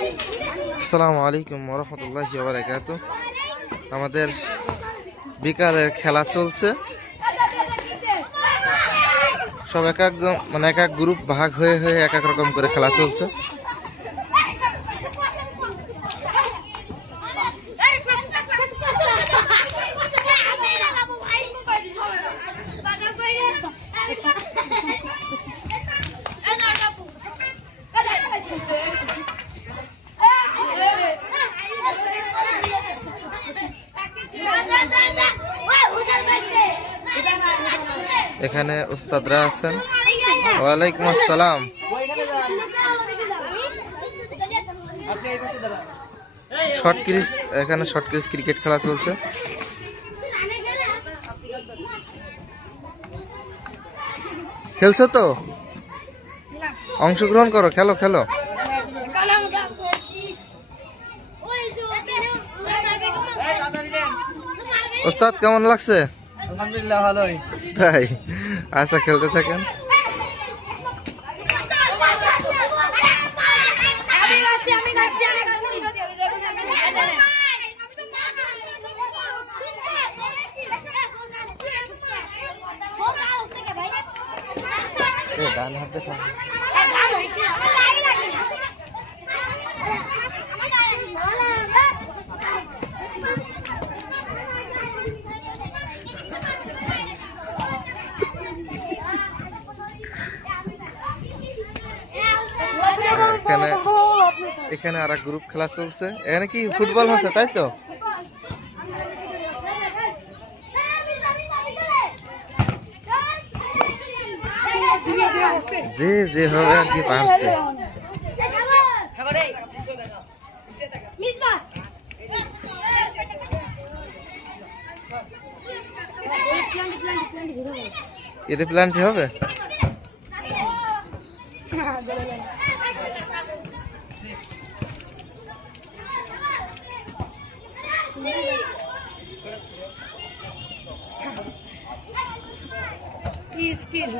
আসসালামু আলাইকুম ওয়া রাহমাতুল্লাহি ওয়া বারাকাতুহু। আমাদের বিকালের খেলা চলছে। সব এক একজন মানে এক এক গ্রুপ ভাগ হয়ে হয়ে এক এক রকম করে খেলা চলছে। এখানে উস্তাদরা আছেন। ওয়ালাইকুম আসসালাম। এখানে শর্ট ক্রিজ ক্রিকেট খেলা চলছে। খেলছো তো, অংশগ্রহণ করো, খেলো খেলো। ওস্তাদ কেমন লাগছে? আলহামদুলিল্লাহ ভালোই। তাই? আচ্ছা, খেলতে থাকেন। ডান হাতে এখানে আর এক গ্রুপ খেলা চলছে। এখানে কি ফুটবল হচ্ছে, তাই তো? যে যেভাবে আর কি পারছে। এটা প্ল্যানটি হবে। স্কিল